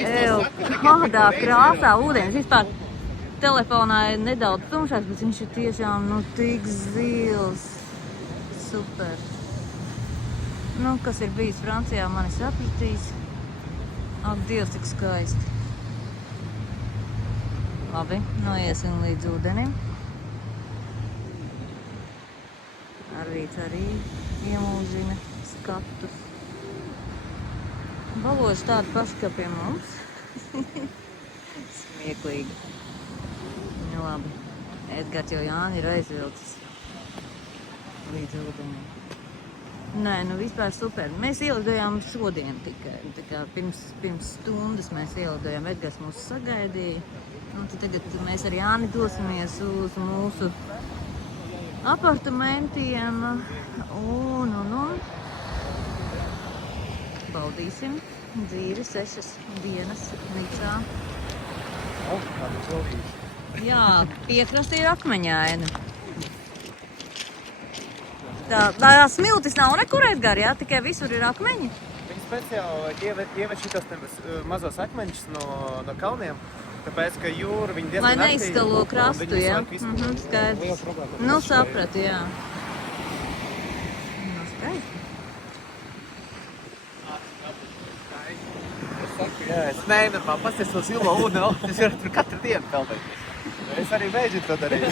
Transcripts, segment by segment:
Ew, kādā krāsā ūdens vispār telefonā ir nedaudz tumšāks, bet viņš ir tiešām, nu, tik zils. Super. Nu, kas ir bijis Francijā, mani sapratīs. Ak, Dievs, cik skaisti. Labi, noiesim līdz ūdenim. Arvīts arī iemūžina skatus. Baloži tādi paši kā pie mums. Smieklīgi. Nu labi. Edgars jau Jāni ir aizvilcis līdz ūdenim. Nē, nu vispār super. Mēs ielidojām šodien tikai. Tā kā pirms stundas mēs ielidojām. Edgars mūs sagaidīja. Un tagad mēs ar Jāni dosimies uz mūsu apartamentiem. Un baudīsim dzīvi 6 dienas Nicā. Jā, piekraste ir akmeņaina. Tā smiltis nav nekur, Edgar, jā? Tikai visur ir akmeņi? Viņi speciāli ieved šitos mazos akmeņus no kalniem, tāpēc, ka jūra viņi diezgan lai neizskalo krastu, jā? Skaidrs. Nu, sapratu, jā. Nu, skaisti. Jā, es neiedomā, pasties to zilo ūdeni, es varu tur katru dienu peldēt. Es arī mēģinu to darīt.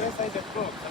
Es aiziet prom.